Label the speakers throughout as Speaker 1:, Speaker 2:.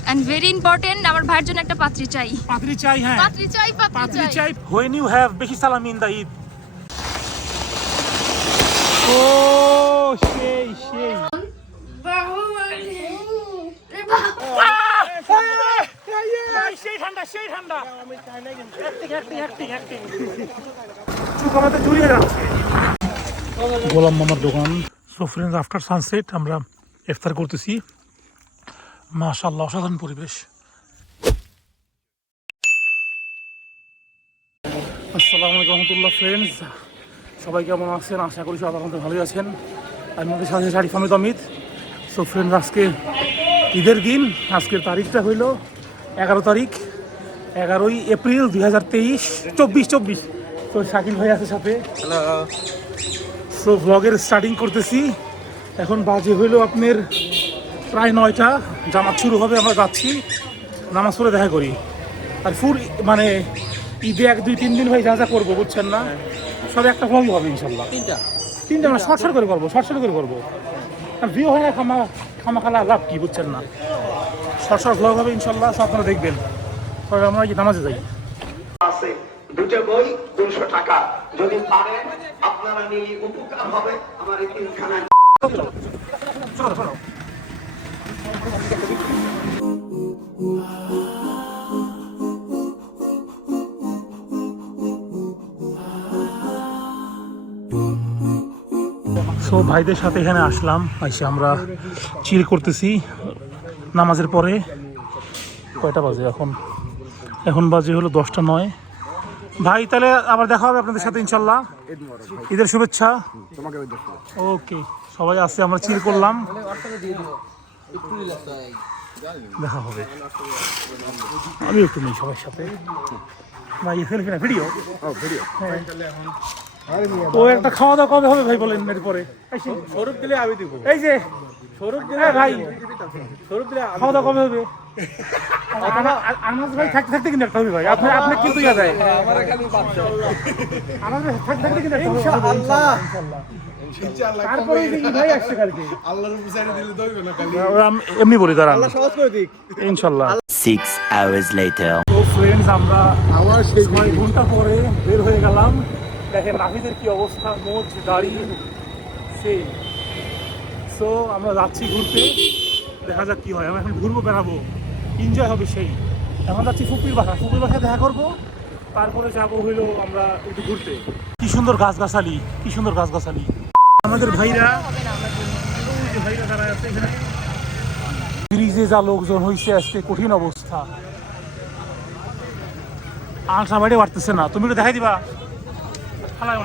Speaker 1: And very important আমার ভাইয়ের জন্য একটা পাত্রী চাই।
Speaker 2: পাত্রী চাই হ্যাঁ।
Speaker 1: পাত্রী চাই পাত্রী
Speaker 2: পাত্রী
Speaker 1: চাই।
Speaker 2: চাই। When you have বেশি সালামি ইন দা ঈদ ও সেই সেই। সেই ঠান্ডা সেই ঠান্ডা। গোলাম মামার দোকান। সো ফ্রেন্ডস আফটার সানসেট আমরা ইফতার করতেছি। মাশাআল্লাহ, অসাধারণ পরিবেশ। আসসালামু আলাইকুম রহমতুল্লাহ ফ্রেন্ডস সবাই কেমন আছেন? আশা করি সবাই আমাদের ভালোই আছেন। আমি আমাদের সাথে শারিফ আহমেদ অমিত। সো ফ্রেন্ডস আজকে ঈদের দিন, আজকের তারিখটা হইল এগারো তারিখ, এগারোই এপ্রিল দুই হাজার তেইশ, চব্বিশ চব্বিশ। তো শাকিল ভাই আছে সাথে। সো ব্লগের স্টার্টিং করতেছি। এখন বাজে হইল আপনার প্রায় নয়টা। জামাত শুরু হবে আমরা যাচ্ছি। নামাজ পড়ে দেখা করি। আর ফুল মানে ঈদে এক দুই তিন দিন ভাই যা যা করব বুঝছেন না? সব একটা ভ্লগই হবে ইনশাল্লাহ।
Speaker 3: তিনটা?
Speaker 2: তিনটা আমরা শর্ট শর্ট করে করব শর্ট শর্ট করে করব। আর ভিউ হয় না খামা খামা খালা লাভ কি বুঝছেন না? শর্ট শর্ট ভ্লগ হবে ইনশাল্লাহ সব আপনারা দেখবেন। তবে আমরা কি নামাজে যাই?
Speaker 4: আছে। দুটো বই টাকা। যদি পারেন আপনারা নিলে উপকার হবে। আমার এই তিনখানা
Speaker 2: শোনো শোনো সো ভাইদের সাথে এখানে আসলাম। এসে আমরা চিল করতেছি। নামাজের পরে কয়টা বাজে এখন? এখন বাজে হলো দশটা নয়। ভাই তাহলে আবার দেখা হবে আপনাদের সাথে ইনশাল্লাহ। ঈদের শুভেচ্ছা। ওকে সবাই আসছে আমরা চিল করলাম।
Speaker 3: হয়
Speaker 2: দেখা হবে। আমি একটু নেই সবার সাথে। সেলফি না ভিডিও
Speaker 3: ও
Speaker 2: একটা খাওয়া দাওয়া কবে হবে ভাই বলেন এরপরে
Speaker 3: স্বরূপ দিলে আমি দিব।
Speaker 2: এই যে
Speaker 3: স্বরূপ
Speaker 2: হ্যাঁ ভাই।
Speaker 3: স্বরূপ দিলে
Speaker 2: খাওয়া দাওয়া কবে হবে? আনাজ ভাই থাকতে থাকতে কিন্তু একটা হবে ভাই আপনি আপনি কিন্তু যায়
Speaker 3: আমার খালি বাচ্চা
Speaker 2: আনাজ ভাই থাকতে থাকতে কিন্তু
Speaker 3: ইনশাআল্লাহ।
Speaker 2: ইনশাআল্লাহ। তারপরে এই যে কি ভাই আসছে কালকে।
Speaker 3: আল্লাহর উপসাইডে দিলে দইবে না খালি।
Speaker 2: এমনি বলি দাঁড়ান।
Speaker 3: সহজ করে দিক।
Speaker 2: ইনশাল্লাহ
Speaker 5: Six hours later.
Speaker 2: তো ফ্রেন্ডস আমরা
Speaker 3: আমার সেই
Speaker 2: ছয় ঘণ্টা পরে বের হয়ে গেলাম। দেখেন নাফিদের কি অবস্থা মোচ দাড়ি সেই সো আমরা যাচ্ছি ঘুরতে। দেখা যাক কি হয়। আমরা এখন ঘুরবো বেড়াবো। এনজয় হবে সেই। এখন যাচ্ছি ফুপির বাসা। ফুপির বাসায় দেখা করব। তারপরে যাব হইল আমরা একটু ঘুরতে। কি সুন্দর গাছগাছালি, কি সুন্দর গাছগাছালি। আমাদের ভাইরা ব্রিজে যা লোকজন হয়েছে আজকে কঠিন অবস্থা। আলসা বাইরে বাড়তেছে না। তুমি দেখাই দিবা?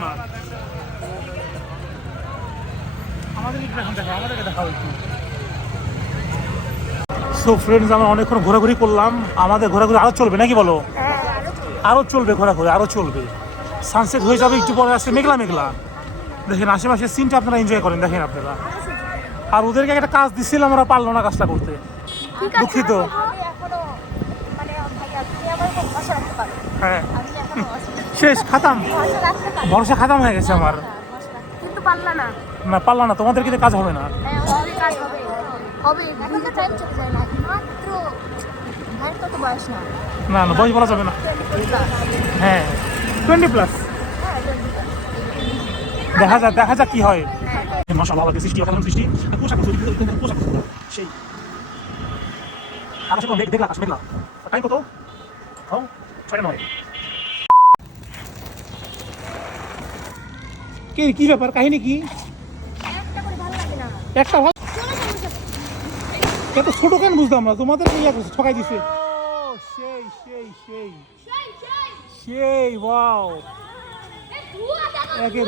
Speaker 2: না। আমাদের দেখা আমাদেরকে দেখাও একটু। সো ফ্রেন্ডস আমরা অনেকক্ষণ ঘোরাঘুরি করলাম। আমাদের ঘোরাঘুরি আরও চলবে নাকি বলো? আরও চলবে ঘোরাঘুরি আরও চলবে। সানসেট হয়ে যাবে একটু পরে আসছে মেঘলা মেঘলা। দেখেন আশেপাশের সিনটা আপনারা এনজয় করেন দেখেন আপনারা। আর ওদেরকে একটা কাজ দিচ্ছিলাম ওরা পারল না কাজটা করতে। দুঃখিত।
Speaker 1: মানে আমার
Speaker 2: হ্যাঁ। শেষ খাতাম। ভরসা খাতাম হয়ে গেছে আমার।
Speaker 1: পারলা না।
Speaker 2: পারলাম না তোমাদের কিন্তু কাজ হবে না।
Speaker 1: হ্যাঁ কাজ হবে। হবে এখন তো টাইম চলে যায় না মাত্র ভাইয়ের তত বয়স না।
Speaker 2: না না বয়স বলা যাবে না। হ্যাঁ টোয়েন্টি প্লাস দেখা যাক দেখা যাক কি হয়। মশা ভালো সৃষ্টি অসাধারণ সৃষ্টি। পোশাক সেই। আকাশে কোনো দেখলাম আকাশ মেঘলা। টাইম কত? হও ছয়টা নয়। কি কি ব্যাপার? কাহিনী কি?
Speaker 1: একটা ভালো
Speaker 2: এত ছোট কেন বুঝলাম না? তোমাদের ইয়া করছে ঠকাই দিছে। সেই সেই সেই। সেই ওয়াও। একের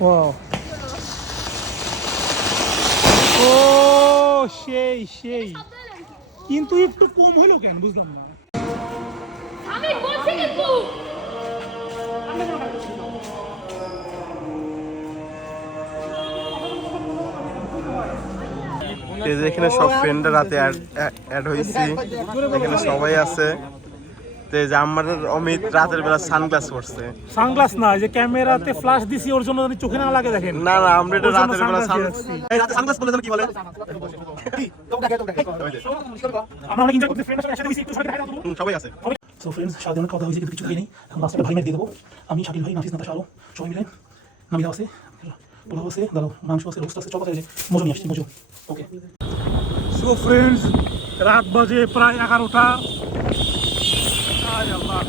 Speaker 2: ওয়াও ও, সেই সেই। কিন্তু একটু কম হলো কেন? বুঝলাম না।
Speaker 1: আমি বলছি
Speaker 6: এই যে এখানে সব ফ্রেন্ডরা রাতে অ্যাড হয়েছি এখানে সবাই আছে। যে আমাদের অমিত রাতের বেলা সানগ্লাস পরছে।
Speaker 2: সানগ্লাস না যে ক্যামেরাতে ফ্ল্যাশ দিছি ওর জন্য চোখে না লাগে দেখেন।
Speaker 6: না না আমরা এটা রাতের বেলা। সানগ্লাস বলে কি বলে?
Speaker 2: আমরা অনেক ফ্রেন্ডের সাথে একসাথে একটু সবাই তো।
Speaker 6: আছে
Speaker 2: সো ফ্রেন্ডস অনেক কথা হয়েছে কিন্তু কিছু খাইনি এখন লাস্টে ভাই মেট দিয়ে দেবো। আমি শাকিল ভাই নাফিস আরও সবাই মিলে আছে। পোলাও আছে দাঁড়াও মাংস আছে রোস্ট আছে চপ আছে মজু নিয়ে আসছি মজু ওকে সো ফ্রেন্ডস রাত বাজে প্রায় এগারোটা আয় আল্লাহ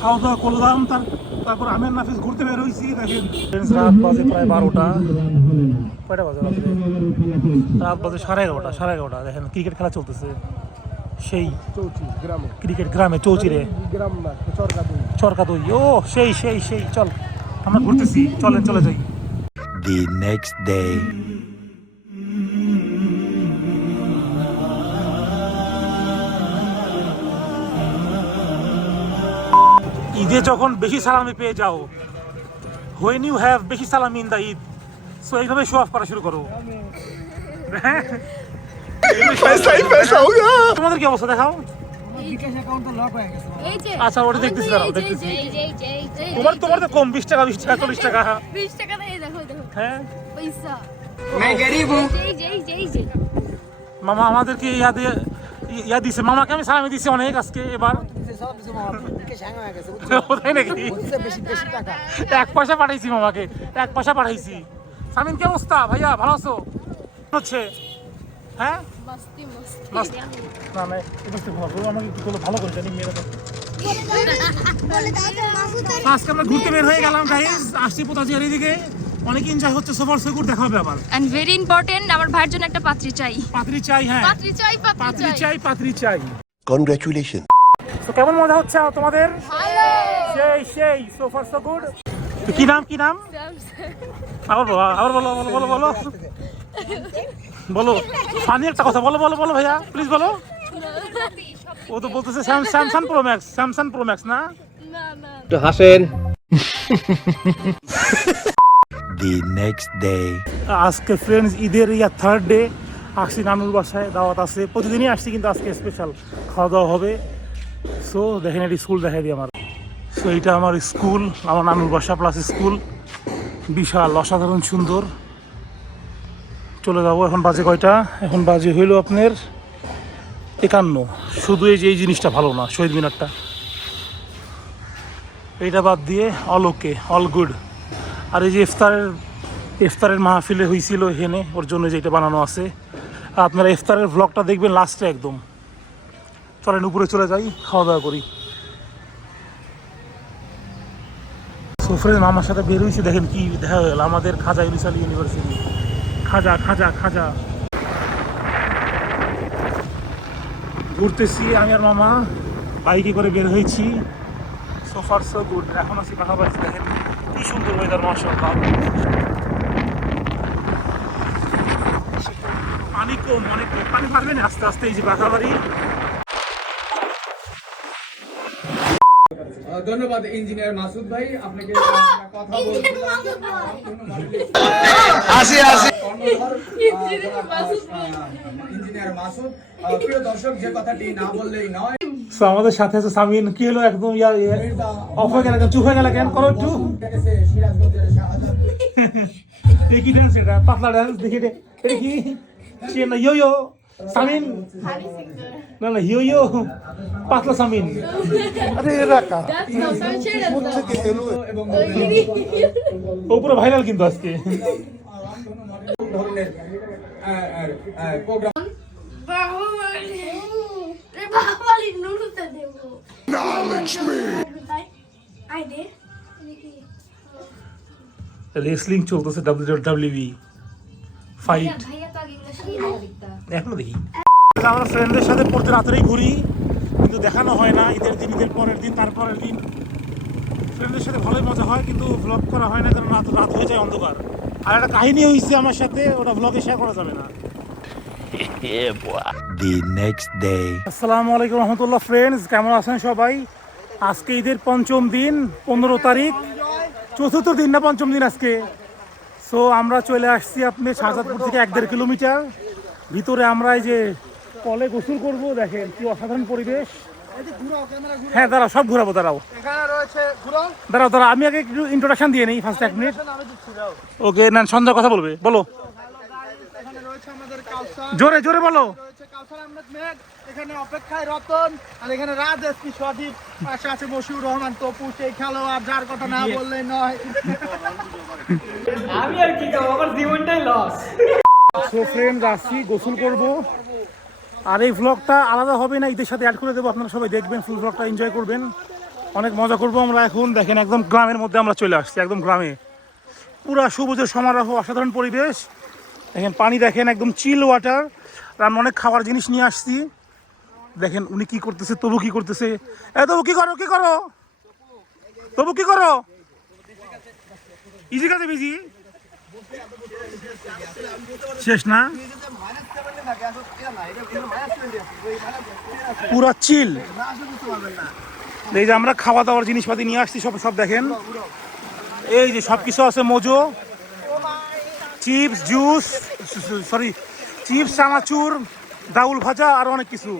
Speaker 2: খাওয়া দাওয়া করলাম তার তারপর আমের নাফিস ঘুরতে বের হয়েছি দেখেন ফ্রেন্ডস রাত বাজে প্রায় বারোটা কয়টা বাজে রাত্রে? রাত বাজে সাড়ে এগারোটা সাড়ে এগারোটা দেখেন ক্রিকেট খেলা চলতেছে সেই
Speaker 3: চৌচি গ্রামে
Speaker 2: ক্রিকেট গ্রামে চৌচিরে
Speaker 3: গ্রাম না চরকা দুই
Speaker 2: চরকা দই ও সেই সেই সেই চল আমরা ঘুরতেছি চলেন চলে যাই
Speaker 5: The next day.
Speaker 2: ঈদে যখন বেশি সালামি পেয়ে যাও হোয়েন ইউ হ্যাভ বেশি সালামি ইন দ্য ঈদ সো এইভাবে শো অফ করা শুরু করো হ্যাঁ? তোমাদের কি অবস্থা দেখাও আচ্ছা, ওটা দেখতেছি, দাঁড়াও, দেখতেছি। তোমার তোমার তো কম বিশ টাকা বিশ টাকা চল্লিশ টাকা
Speaker 1: 20 টাকা দিয়ে দেখো দেখো
Speaker 2: হ্যাঁ
Speaker 1: পয়সা
Speaker 3: मैं गरीब हूँ
Speaker 1: এই যে এই যে এই যে
Speaker 2: মামা আমাদেরকে ইয়া দিয়ে ইয়া দিছে মামাকে আমি সালামি দিছি অনেক আজকে এবার তাই নাকি এক পয়সা পাঠাইছি মামাকে এক পয়সা পাঠাইছি সামিন কি অবস্থা ভাইয়া ভালো আছো হচ্ছে হ্যাঁ
Speaker 1: মস্তি মস্তি
Speaker 2: মস্ত। না না এই বসতে ভালো আমাকে কি করলো ভালো করে জানি মেয়েরা তো আজকে আমরা ঘুরতে বের হয়ে গেলাম গাইস আসছি পোতাজিয়ার এদিকে অনেক এনজয় হচ্ছে সবার সগুর দেখা হবে আবার।
Speaker 7: অ্যান্ড ভেরি ইম্পর্টেন্ট আমার ভাইয়ের জন্য একটা পাত্রী চাই।
Speaker 2: পাত্রী চাই হ্যাঁ।
Speaker 1: পাত্রী চাই
Speaker 2: পাত্রী
Speaker 1: চাই।
Speaker 2: পাত্রী চাই
Speaker 8: Congratulations.
Speaker 2: তো কেমন মজা হচ্ছে তোমাদের?
Speaker 1: ভালো।
Speaker 2: সেই সেই সো ফার সো গুড কি নাম কি নাম? আবার বলো আবার বলো বলো বলো বলো। বলো ফানি একটা কথা বলো বলো বলো ভাইয়া প্লিজ বলো। ও তো বলতেছে Samsung pro max Samsung pro max না?
Speaker 1: না না
Speaker 5: The next day.
Speaker 2: আজকে ফ্রেন্ডস ঈদের ইয়া থার্ড ডে আসছি নানুর বাসায় দাওয়াত আছে। প্রতিদিনই আসছি কিন্তু আজকে স্পেশাল খাওয়া দাওয়া হবে। সো দেখেন এটি স্কুল দেখাই দিই আমার। সো এটা আমার স্কুল আমার নানুর বাসা প্লাস স্কুল বিশাল, অসাধারণ, সুন্দর। চলে যাব এখন বাজে কয়টা? এখন বাজে হইল আপনার একান্ন। শুধু এই যে, এই জিনিসটা ভালো না, শহীদ মিনারটা। এইটা বাদ দিয়ে অল ওকে অল গুড আর এই যে ইফতারের ইফতারের মাহফিলে হয়েছিল এখানে, ওর জন্য যেটা বানানো আছে। আর আপনারা ইফতারের ভ্লগটা দেখবেন লাস্টে একদম। চলেন, উপরে চলে যাই খাওয়া দাওয়া করি সোফরের মামার সাথে বের হয়েছি দেখেন কি দেখা গেল, আমাদের খাজা ইউনিসাল ইউনিভার্সিটি। খাজা খাজা খাজা। ঘুরতেছি আমি আর মামা, বাইকে করে বের হয়েছি। সোফার সো গুড এখন আছি পাশাপাশি, দেখেন। কি সুন্দর ওয়েদার মাশাআল্লাহ। পানি কম অনেক পানি পারবেন আস্তে আস্তে এই যে বাঘাবাড়ি।
Speaker 3: ধন্যবাদ ইঞ্জিনিয়ার মাসুদ ভাই। আপনাকে কথা ইঞ্জিনিয়ার মাসুদ প্রিয় দর্শক যে কথাটি না বললেই নয়
Speaker 2: So, আমাদের সাথে আছে সামিন। কি হলো? একদম ইয়া অফ হয়ে গেল কেন? চুপ হয়ে গেল কেন? করো একটু। কি ডান্স এটা পাতলা ডান্স দেখি এটা। এটা কি সে না ইয়ো ইয়ো। সামিন। না না ইয়ো ইয়ো। পাতলা সামিন। আরে রাখা
Speaker 3: এবং
Speaker 2: ভাইরাল কিন্তু আজকে।
Speaker 3: ধরনের প্রোগ্রাম
Speaker 1: বাবালি নুনুতে দেব
Speaker 2: রেসলিং চলতেছে ডাব্লিউ ফাইট এখনও দেখি। আমরা ফ্রেন্ডদের সাথে পড়তে রাত্রেই ঘুরি, কিন্তু দেখানো হয় না। ঈদের দিন, ঈদের পরের দিন, তারপরের দিন। ফ্রেন্ডদের সাথে ভালোই মজা হয়, কিন্তু ব্লগ করা হয় না, কারণ রাত রাত হয়ে যায় অন্ধকার। আর একটা কাহিনী হয়েছে আমার সাথে, ওটা ব্লগে শেয়ার করা যাবে না।
Speaker 5: The next day.
Speaker 2: আসসালামু আলাইকুম রহমতুল্লাহ ফ্রেন্ডস কেমন আছেন সবাই? আজকে ঈদের পঞ্চম দিন পনেরো তারিখ। চতুর্থ দিন না পঞ্চম দিন আজকে? সো আমরা চলে আসছি আপনি শাহজাদপুর থেকে এক দেড় কিলোমিটার। ভিতরে আমরা এই যে কলে গোসল করব দেখেন কি অসাধারণ পরিবেশ। হ্যাঁ দাঁড়াও সব ঘুরাবো দাঁড়াও।
Speaker 3: এখানে রয়েছে ঘুরো
Speaker 2: দাঁড়াও দাঁড়াও আমি আগে একটু ইন্ট্রোডাকশন দিয়ে নিই ফার্স্ট এক মিনিট ওকে না সন্ধ্যা কথা বলবে বলো
Speaker 3: এখানে রয়েছে আমাদের কাউসার
Speaker 2: জোরে জোরে বলো।
Speaker 3: এখানে অপেক্ষায় রতন আর এখানে রাজ এসপি সদীপ পাশে আছে মশিউর রহমান তপু সেই খেলোয়াড় যার কথা না বললে নয়।
Speaker 2: সো ফ্রেন্ড আসছি গোসল করব। আর এই ভ্লগটা আলাদা হবে না ঈদের সাথে অ্যাড করে দেবো আপনারা সবাই দেখবেন ফুল ভ্লগটা এনজয় করবেন। অনেক মজা করব আমরা এখন। দেখেন একদম গ্রামের মধ্যে আমরা চলে আসছি একদম গ্রামে। পুরা সবুজের সমারোহ অসাধারণ পরিবেশ। দেখেন, পানি দেখেন, একদম চিল ওয়াটার আর আমরা অনেক খাবার জিনিস নিয়ে আসছি। দেখেন, উনি কি করতেছে, তবু কি করতেছে। এ, তবু কি করো কি করো? তবু কি করো? ইজি কাজে বিজি শেষ না? পুরা চিল এই যে আমরা খাওয়া দাওয়ার জিনিসপাতি নিয়ে আসছি, সব সব দেখেন। এই যে সব কিছু আছে, Mojo. Chips, juice sorry, chips, চানাচুর, ডাউল ভাজা আর অনেক কিছু।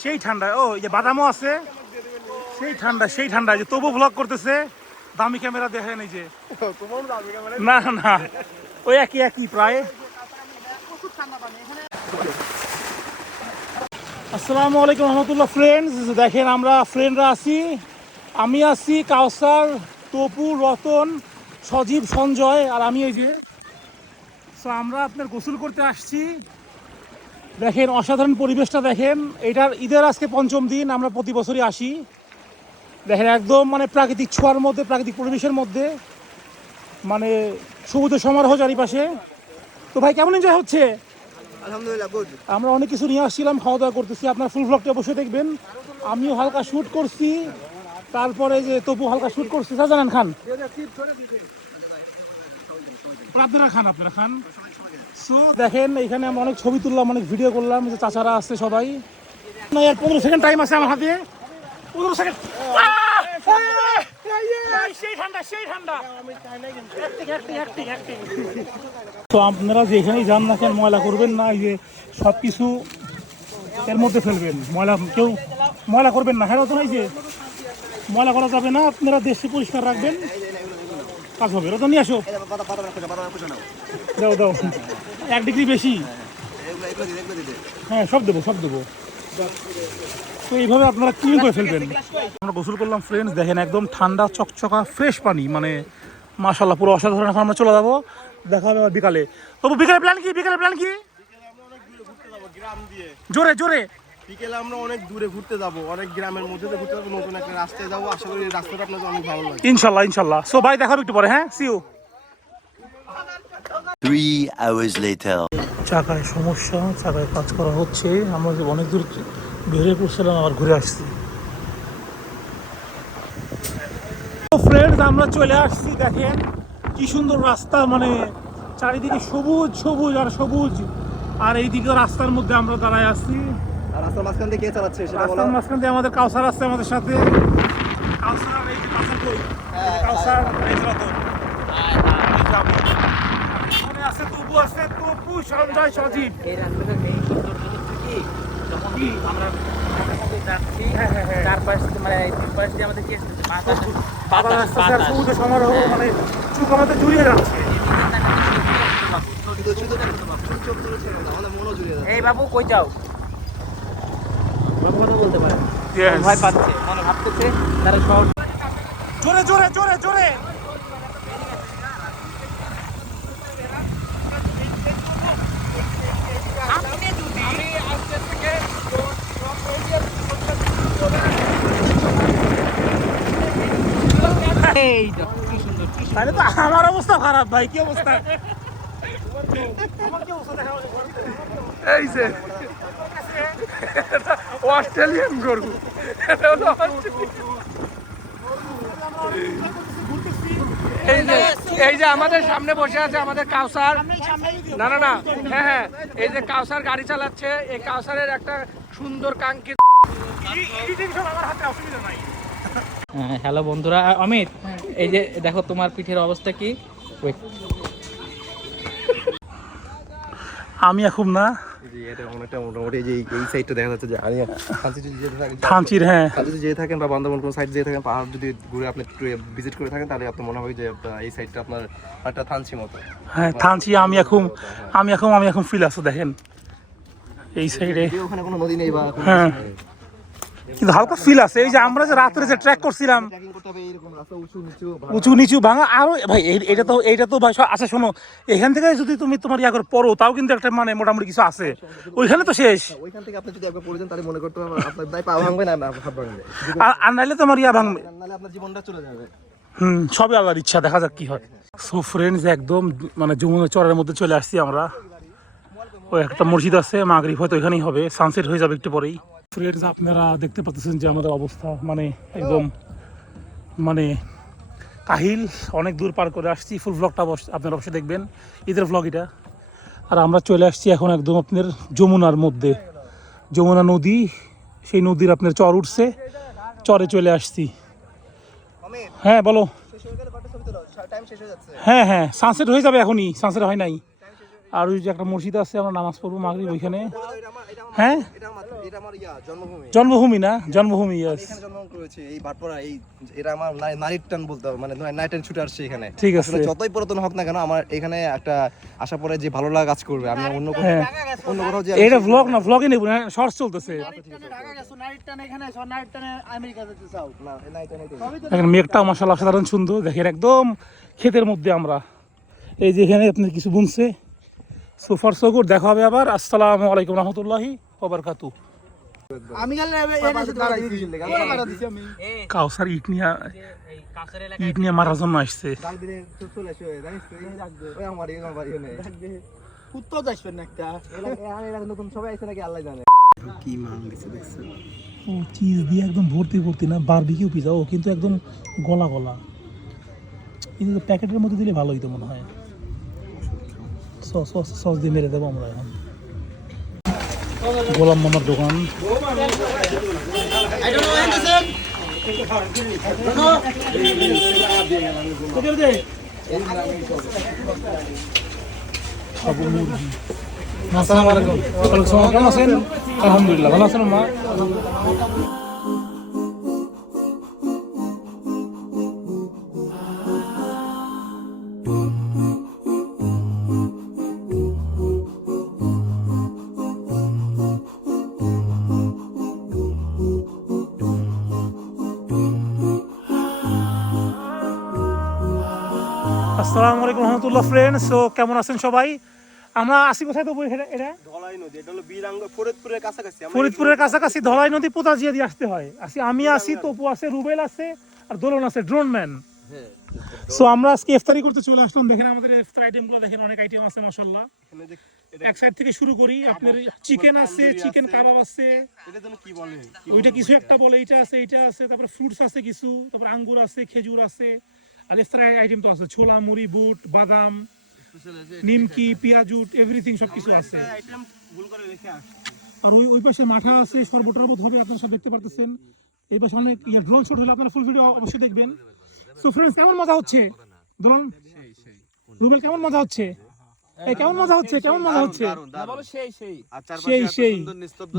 Speaker 2: সেই ঠান্ডা ও যে বাদামও আছে। সেই ঠান্ডা সেই ঠান্ডা যে তবু ব্লগ করতেছে, দামি ক্যামেরা দেখেন এই যে। না না ওই একই একই প্রায়। আসসালামু আলাইকুম রহমতুল্লাহ ফ্রেন্ডস দেখেন আমরা ফ্রেন্ডরা আছি, আমি আছি, কাউসার, তপু, রতন, সজীব, সঞ্জয়, আর আমি এই যে সো আমরা আপনার গোসল করতে আসছি। দেখেন অসাধারণ পরিবেশটা দেখেন। এটার ঈদের আজকে পঞ্চম দিন আমরা প্রতি বছরই আসি। দেখেন একদম মানে প্রাকৃতিক ছোঁয়ার মধ্যে প্রাকৃতিক পরিবেশের মধ্যে মানে সবুজের সমারোহ চারিপাশে। তো ভাই কেমন এনজয় হচ্ছে?
Speaker 6: আলহামদুলিল্লাহ গুড
Speaker 2: আমরা অনেক কিছু নিয়ে আসছিলাম খাওয়া দাওয়া করতেছি। আপনার ফুল ব্লগটা অবশ্যই দেখবেন। আমিও হালকা শ্যুট করছি। তারপরে যে তপু হালকা শ্যুট করছে। জানেন খান। আপনারা খান আপনারা খান। সো দেখেন, এখানে আমরা অনেক ছবি তুললাম, অনেক ভিডিও করলাম যে চাচারা আসছে সবাই। না পনেরো সেকেন্ড টাইম আছে আমার হাতে। পনেরো সেকেন্ড তো আপনারা যেখানেই যান না কেন, ময়লা করবেন না, এই যে সব কিছু এর মধ্যে ফেলবেন। ময়লা কেউ ময়লা করবেন না। হ্যাঁ রতন এই যে ময়লা করা যাবে না, আপনারা দেশে পরিষ্কার রাখবেন। কাজ হবে। রতন নিয়ে আসো। দাও দাও। এক ডিগ্রি বেশি। হ্যাঁ সব দেবো সব দেবো। তো এইভাবে আপনারা ক্লিন করে ফেলবেন। আমরা গোসল করলাম ফ্রেন্ডস দেখেন একদম ঠান্ডা চকচকা ফ্রেশ পানি। মানে মাশাল্লাহ পুরো অসাধারণ এখন আমরা চলে যাব। দেখা হবে বিকালে। তবু বিকালে প্ল্যান কি? বিকালে প্ল্যান কি? জোরে জোরে।
Speaker 6: বিকেলে আমরা অনেক দূরে ঘুরতে যাব অনেক গ্রামের মধ্যে ঘুরতে যাব নতুন একটা রাস্তায় যাব। আশা করি রাস্তাটা আপনাদের অনেক ভালো লাগে
Speaker 2: ইনশাল্লাহ ইনশাল্লাহ। সো ভাই দেখাবে একটু পরে হ্যাঁ? See you
Speaker 5: Three hours later.
Speaker 2: চাকায় সমস্যা চাকায় কাজ করা হচ্ছে। আমরা যে অনেক দূর বেরিয়ে পড়ছিলাম আবার ঘুরে আসছি। ফ্রেন্ডস আমরা চলে আসছি দেখেন কি সুন্দর রাস্তা মানে চারিদিকে সবুজ সবুজ আর সবুজ। আর এইদিকে রাস্তার মধ্যে আমরা দাঁড়ায় আছি।
Speaker 6: রাস্তার মাঝখান দিয়ে কে চালাচ্ছে সেটা বলো।
Speaker 2: রাস্তার মাঝখান দিয়ে আমাদের কাউসার আসছে আমাদের সাথে। কাউসার এই যে কাউসার কই? কাউসার এই যে রতন। পিছনে আছে তপু আছে তপু সঞ্জয় সজীব।
Speaker 8: এই কি যখন আমরা ঢাকার মধ্যে যাচ্ছি চার মানে তিন দিয়ে আমাদের কি বাতাস বাতাস
Speaker 2: সমুদ্র সমারোহ মানে চুপ আমাদের জুড়িয়ে যাচ্ছে।
Speaker 8: এই বাবু কই যাও বাবু কথা বলতে পারে ভয় পাচ্ছে মনে ভাবতেছে তারা শহর
Speaker 2: জোরে জোরে জোরে জোরে। তাহলে তো আমার অবস্থা খারাপ ভাই কি অবস্থা? এই যে অস্ট্রেলিয়ান গরু।
Speaker 3: এই যে এই যে আমাদের সামনে বসে আছে আমাদের কাউসার। না না না হ্যাঁ হ্যাঁ এই যে কাউসার গাড়ি চালাচ্ছে, এই কাউসারের একটা সুন্দর
Speaker 2: অসুবিধা নাই
Speaker 8: হ্যালো বন্ধুরা অমিত, এই যে দেখো তোমার পিঠের অবস্থা কি Wait,
Speaker 2: আমি এখন না
Speaker 6: জি এটা অনেকটা মোটামুটি যে এই সাইডটা দেখা যাচ্ছে যে আমি থানচি যেতে থাকেন
Speaker 2: থানচির হ্যাঁ।
Speaker 6: যদি থাকেন বা বান্দরবন কোনো সাইড থাকেন পাহাড় যদি ঘুরে আপনি ভিজিট করে থাকেন তাহলে আপনার মনে হবে যে এই সাইডটা আপনার একটা থানচি মতো।
Speaker 2: হ্যাঁ থানচি আমি এখন আমি এখন আমি এখন ফিল আছো দেখেন। এই সাইডে
Speaker 6: ওখানে কোনো নদী নেই বা
Speaker 2: হ্যাঁ। কিন্তু হালকা ফিল আছে। এই যে আমরা যে রাত্রে যে ট্র্যাক করছিলাম,
Speaker 6: উঁচু নিচু
Speaker 2: ভাঙা, আরও ভাই এটা তো এইটা তো ভাই, স- আচ্ছা শোনো, এখান থেকে যদি তুমি তোমার ইয়া করে পড়ো, তাও কিন্তু একটা মানে মোটামুটি কিছু আছে। ওইখানে তো শেষ। আর- নাইলে তোমার ইয়া ভাঙবে।
Speaker 6: যাবে
Speaker 2: হুম, সবই আল্লাহর ইচ্ছা, দেখা যাক কি হয়। সো ফ্রেন্ডস একদম মানে যমুনা চরের মধ্যে চলে আসছি আমরা। ওই একটা মসজিদ আছে মাগরিব হয়তো এখানেই হবে সানসেট হয়ে যাবে একটু পরেই। ফ্রেন্ডস আপনারা দেখতে পাচ্ছেন যে আমাদের অবস্থা মানে একদম মানে কাহিল অনেক দূর পার করে আসছি। ফুল ব্লগটা আপনারা অবশ্যই দেখবেন ঈদের ব্লগ এটা। আর আমরা চলে আসছি এখন একদম আপনার যমুনার মধ্যে। যমুনা নদী সেই নদীর আপনার চর উঠছে চরে চলে আসছি। হ্যাঁ বলো।
Speaker 6: টাইম শেষ হয়ে যাচ্ছে।
Speaker 2: হ্যাঁ হ্যাঁ সানসেট হয়ে যাবে এখনই সানসেট হয় নাই। আর ওই যে একটা মসজিদ আছে আমরা নামাজ পড়ব মাগরিব ওইখানে। হ্যাঁ?
Speaker 6: এটা আমার এটা আমার জন্মভূমি
Speaker 2: জন্মভূমি না? জন্মভূমি ইয়াস
Speaker 6: এখানে জন্মগ্রহণ করেছি এই ভাটপাড়া এই এটা আমার নারীর টান বলতে হবে মানে নাইট টান ছুটে আসছে এখানে।
Speaker 2: ঠিক আছে।
Speaker 6: যতই পুরাতন হোক না কেন আমার এখানে একটা আশা পরে যে ভালো লাগা কাজ করবে। আমি অন্য কোথাও
Speaker 2: হ্যাঁ।
Speaker 6: অন্য কোথাও যে
Speaker 2: এটা ব্লগ না ব্লগে নেব না শর্টস চলতেছে। মেঘটা মাসাল্লাহ সাধারণ সুন্দর। দেখেন একদম ক্ষেতের মধ্যে আমরা। এই যে এখানে আপনার কিছু বুনছে। সোফার সগুর দেখা হবে আবার। আসসালামু আলাইকুম রহমতুল্লাহি ওবরকাতু। কাউসার ইট নিয়ে
Speaker 8: এই কাছের
Speaker 2: ইট নিয়ে মারার জন্য আসছে। ও চিজ দিয়ে একদম ভর্তি ভর্তি না বারবিকিউ পিজা ও কিন্তু একদম গলা গলা। কিন্তু প্যাকেটের মধ্যে দিলে ভালো হইতো মনে হয়। সস সস সস দিয়ে মেরে দেবো আমরা এখন। গোলাম মামার দোকান। আসসালামু আলাইকুম। আছেন? আলহামদুলিল্লাহ, ভালো আছেন মা? রহমতুল্লাহ ফ্রেন্ড সো কেমন আছেন সবাই? আমরা আসি কোথায় তো এটা এটা
Speaker 6: ধলাই নদী এটা হলো বীরাঙ্গ ফরিদপুরের কাছাকাছি
Speaker 2: ফরিদপুরের কাছাকাছি ধলাই নদী পোতাজিয়া দিয়ে আসতে হয়। আসি আমি আসি তপু আছে রুবেল আছে আর দোলন আছে ড্রোন ম্যান সো আমরা আজকে ইফতারি করতে চলে আসলাম। দেখেন আমাদের ইফতার আইটেমগুলো দেখেন অনেক আইটেম আছে মাশাল্লাহ এক সাইড থেকে শুরু করি আপনার চিকেন আছে চিকেন কাবাব আছে।
Speaker 6: এটার জন্য কি বলে?
Speaker 2: ওইটা কিছু একটা বলে এইটা আছে এইটা আছে তারপরে ফ্রুটস আছে কিছু তারপর আঙ্গুর আছে খেজুর আছে। আর আইটেম তো আছে ছোলা মুড়ি বুট বাদাম নিমকি পেঁয়াজুট এভরিথিং সব কিছু আছে।
Speaker 6: আইটেম ভুল করে রেখে আসছে।
Speaker 2: আর ওই ওই পাশে মাঠা আছে শরবত টরবত হবে আপনারা সব দেখতে পারতেছেন। এই পাশে অনেক ইয়ে ড্রোন শট হলে আপনারা ফুল ভিডিও অবশ্যই দেখবেন। সো ফ্রেন্ডস কেমন মজা হচ্ছে? দোলন রুবেল কেমন মজা হচ্ছে? এই কেমন মজা হচ্ছে কেমন মজা হচ্ছে?
Speaker 6: সেই সেই। আর
Speaker 2: সেই সেই।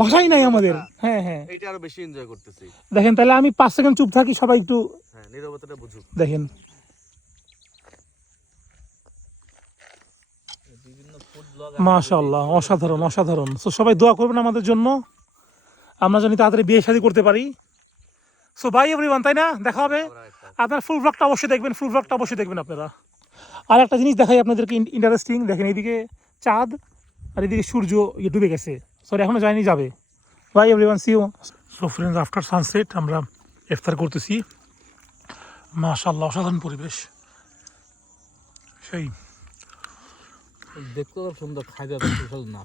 Speaker 2: ভাষাই নাই আমাদের। হ্যাঁ হ্যাঁ।
Speaker 9: এটা আরও বেশি এনজয় করতেছি।
Speaker 2: দেখেন তাহলে আমি পাঁচ সেকেন্ড চুপ থাকি সবাই একটু
Speaker 9: হ্যাঁ নীরবতাটা বুঝুক।
Speaker 2: দেখেন। মাশাআল্লাহ, অসাধারণ অসাধারণ। সো সবাই দোয়া করবেন আমাদের জন্য। আমরা জানি তাড়াতাড়ি বিয়ে শাদী করতে পারি। সো বাই এভরিওয়ান তাই না? দেখা হবে। আপনার ফুল ব্লগটা অবশ্যই দেখবেন ফুল ব্লগটা অবশ্যই দেখবেন আপনারা। আর একটা জিনিস দেখাই আপনাদেরকে ইন্টারেস্টিং দেখেন এইদিকে চাঁদ, আর এদিকে সূর্য ইয়ে ডুবে গেছে। সরি এখনও যায়নি, যাবে। Bye everyone see you so friends after sunset আমরা ইফতার করতেছি। মাশাআল্লাহ, অসাধারণ পরিবেশ। সেই।
Speaker 8: দেখতে সুন্দর খাইতে না।